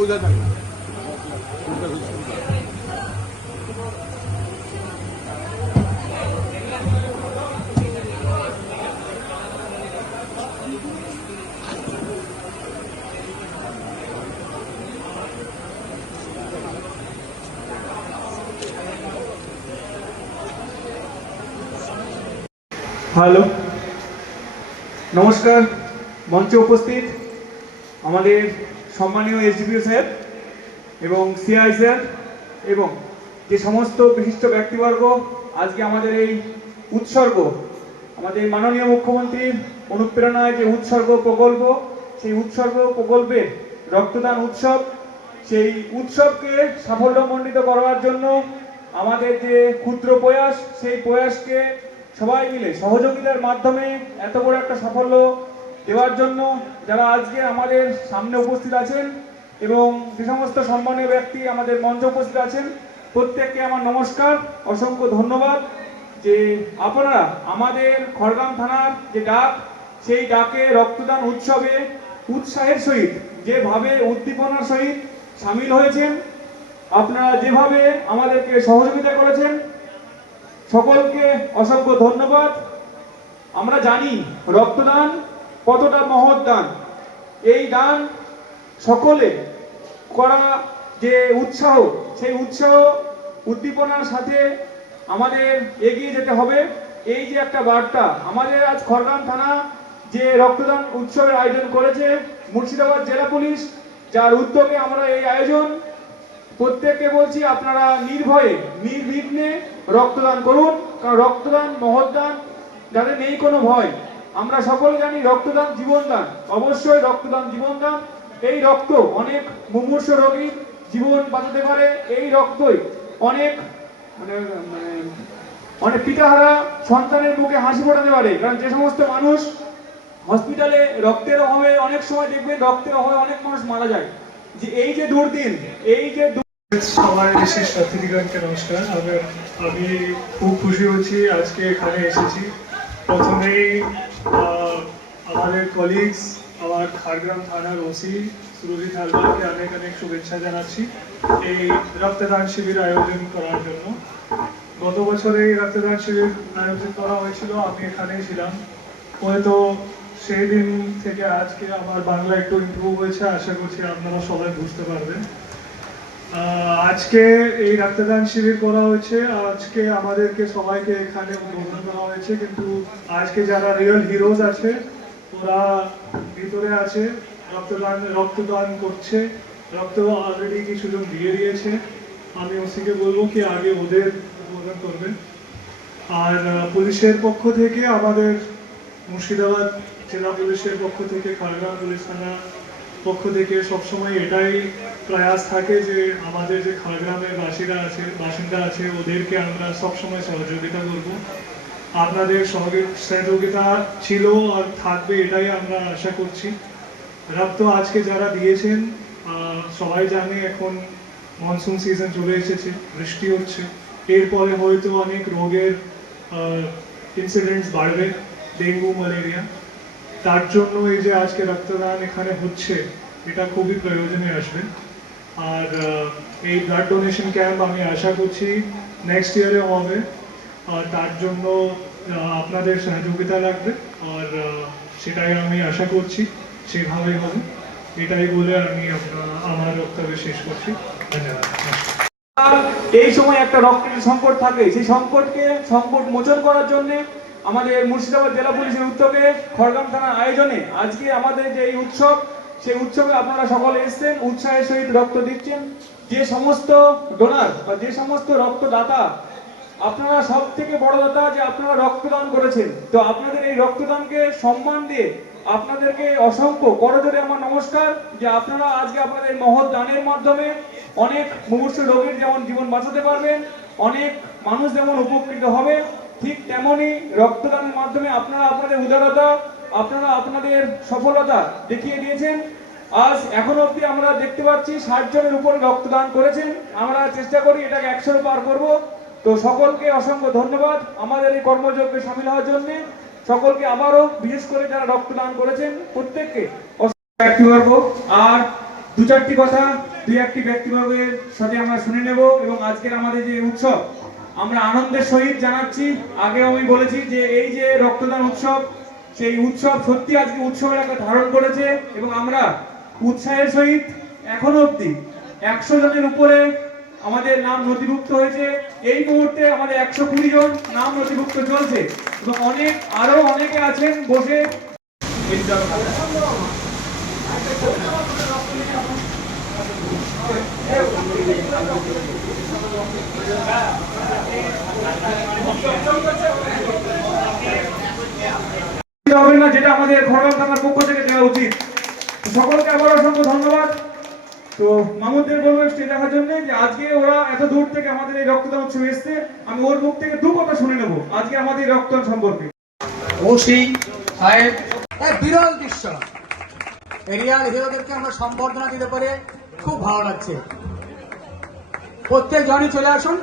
ওইটা থাকে হ্যালো। নমস্কার মঞ্চে উপস্থিত আমাদের সম্মানীয় এসডিপিও সাহেব এবং সিআই স্যার এবং যে সমস্ত বিশিষ্ট ব্যক্তিবর্গ, আজকে আমাদের এই উৎসর্গ, আমাদের মাননীয় মুখ্যমন্ত্রীর অনুপ্রেরণায় যে উৎসর্গ প্রকল্প, সেই উৎসর্গ প্রকল্পের রক্তদান উৎসব, সেই উৎসবকে সাফল্যমণ্ডিত করার জন্য আমাদের যে ক্ষুদ্র প্রয়াস, সেই প্রয়াসকে সবাই মিলে সহযোগিতার মাধ্যমে এত বড় একটা সাফল্য দেওয়ার জন্য যারা আজকে আমাদের সামনে উপস্থিত আছেন এবং যে সমস্ত সম্মানীয় ব্যক্তি আমাদের মঞ্চে উপস্থিত আছেন, প্রত্যেককে আমার নমস্কার, অসংখ্য ধন্যবাদ। যে আপনারা আমাদের খড়গ্রাম থানার যে ডাক, সেই ডাকে রক্তদান উৎসবে উৎসাহের সহিত, যেভাবে উদ্দীপনার সহিত সামিল হয়েছেন, আপনারা যেভাবে আমাদেরকে সহযোগিতা করেছেন, সকলকে অসংখ্য ধন্যবাদ। আমরা জানি রক্তদান কতটা মহৎ দান? এই দান সকলে করা যে উৎসাহ, সেই উৎসাহ উদ্দীপনার সাথে আমাদের এগিয়ে যেতে হবে। এই যে একটা বার্তা, আমাদের আজ খড়গ্রাম থানা যে রক্তদান উৎসবের আয়োজন করেছে, মুর্শিদাবাদ জেলা পুলিশ, যার উদ্যোগে আমরা এই আয়োজন, প্রত্যেককে বলছি আপনারা নির্ভয়ে, নির্বিঘ্নে রক্তদান করুন। কারণ রক্তদান মহৎদান যাদের নেই কোনো ভয়। আমরা সকলে জানি রক্তদান জীবনদান। অবশ্যই রক্তদান জীবনদান। এই রক্ত অনেক মুমূর্ষ রোগী জীবন বাঁচাতে পারে। এই রক্তই অনেক মানে মানে অনেক পিতাহারা সন্তানের মুখে হাসি ফোটাতে পারে। কারণ যে সমস্ত মানুষ হসপিটালে রক্তের অভাবে অনেক সময় দেখবেন রক্তের অভাবে অনেক মানুষ মারা যায়। যে এই যে দুর্দিন, এই যে সবার বিশেষ অতিথিগণকে নমস্কার। আমি খুব খুশি হচ্ছি। আজকে এখানে এসেছি। প্রথমেই আমাদের কলিগস আমার খাড়গ্রাম থানার ওসি সুরজিৎ হালদারকে অনেক অনেক শুভেচ্ছা জানাচ্ছি এই রক্তদান শিবির আয়োজন করার জন্য। গত বছরে এই রক্তদান শিবির আয়োজন করা হয়েছিল, আমি এখানেই ছিলাম। হয়তো সেই দিন থেকে আজকে আমার বাংলা একটু ইমপ্রুভ হয়েছে, আশা করছি আপনারা সবাই বুঝতে পারবেন। আজকে এই রক্তদান শিবির করা হয়েছে। আজকে আমাদেরকে সবাইকে এখানে উদ্বোধন করা হয়েছে। কিন্তু আজকে যারা রিয়েল হিরোজ আছে, ওরা ভিতরে আছে, রক্তদান রক্তদান করছে। রক্ত অলরেডি কিছুজন দিয়ে দিয়েছে। আমি ওসিকে বলব কি আগে ওদের উদ্বোধন করবেন। আর পুলিশের পক্ষ থেকে আমাদের মুর্শিদাবাদ জেলা পুলিশের পক্ষ থেকে খাড়গ্রাম পুলিশ থানা পক্ষ থেকে সবসময় এটাই প্রয়াস থাকে যে আমাদের যে খাড়গ্রামের বাসিন্দা আছে বাসিন্দা আছে, ওদেরকে আমরা সবসময় সহযোগিতা করব। আপনাদের সহযোগিতা ছিল আর থাকবে, এটাই আমরা আশা করছি। রক্ত আজকে যারা দিয়েছেন সবাই জানে এখন মনসুন সিজন চলে এসেছে, বৃষ্টি হচ্ছে। এরপরে হয়তো অনেক রোগের ইনসিডেন্টস বাড়বে, ডেঙ্গু ম্যালেরিয়া তার জন্য এই যে আজকে রক্তদান এখানে হচ্ছে, এটা খুবই প্রয়োজনে আসবে। আর এই ব্লাড ডোনেশন ক্যাম্প আমি আশা করছি নেক্সট ইয়ারে হবে। আর তার জন্য আপনাদের সহযোগিতা লাগবে। আর সেটাই আমি আশা করছি, সেভাবেই হবে। এটাই বলে আমি আমার বক্তব্য শেষ করছি। ধন্যবাদ। এই সময় একটা রক্তের সংকট থাকে। সেই সংকটকে, সংকট মোচন করার জন্য আমাদের মুর্শিদাবাদ জেলা পুলিশের উদ্যোগে খড়গ্রাম থানার আয়োজনে আজকে আমাদের যে এই উৎসব সেই উৎসবে আপনারা সকলে এসেছেন, উৎসাহের সহিত রক্ত দিচ্ছেন। যে সমস্ত ডোনার বা যে সমস্ত রক্তদাতা, আপনারা সব থেকে বড় দাতা যে আপনারা রক্তদান করেছেন। তো আপনাদের এই রক্তদানকে সম্মান দিয়ে আপনাদেরকে অসংখ্য করজোরে আমার নমস্কার, যে আপনারা আজকে আপনাদের মহৎ দানের মাধ্যমে অনেক মুমূর্ষ রোগীর যেমন জীবন বাঁচাতে পারবেন, অনেক মানুষ যেমন উপকৃত হবে, ঠিক তেমনই রক্তদানের মাধ্যমে আপনারা আপনাদের উদারতা আপনারা আপনাদের সফলতা দেখিয়ে দিয়েছেন। আজ এখনও অবধি আমরা দেখতে পাচ্ছি ষাট জনের উপর রক্তদান করেছেন। আমরা চেষ্টা করি এটাকে একশো পার করব। তো সকলকে অসংখ্য ধন্যবাদ। আমাদের এই কর্মযজ্ঞে সামিল হওয়ার জন্য। সকলকে আবারও বিশেষ করে যারা রক্তদান করেছেন, প্রত্যেককে ব্যক্তিবর্গ। আর দু চারটি কথা দুই একটি ব্যক্তিবর্গের সাথে আমরা শুনে নেব এবং আজকের আমাদের যে উৎসব, আমরা আনন্দের সহিত জানাচ্ছি। আগে আমি বলেছি যে এই যে রক্তদান উৎসব সেই উৎসব সত্যি আজকে উৎসবের একটা ধারণ করেছে এবং আমরা উৎসাহের সহিত এখনও অব্দি একশো জনের উপরে আমাদের নাম নথিভুক্ত হয়েছে। এই মুহূর্তে আমাদের একশো কুড়ি জন নাম নথিভুক্ত চলছে এবং অনেক, আরও অনেকে আছেন বসে। হবে না যেটা আমাদের খড়গাম থানার পক্ষ থেকে দেওয়া উচিত। সকলকে আবার অসংখ্য ধন্যবাদ। তো মামুদের বলব স্টেজ দেখার জন্য যে আজকে ওরা এত দূর থেকে আমাদের এই রক্তদান উৎসবে এসছে আমি ওর মুখ থেকে দু কথা শুনে নেব। আজকে আমাদের এই রক্তদান সম্পর্কে। ওসি সাহেব বিরল দৃশ্য। এরিয়াল হিরোদেরকে আমরা সম্বর্ধনা দিতে পারে খুব ভালো লাগছে। প্রত্যেক জনই চলে আসুন।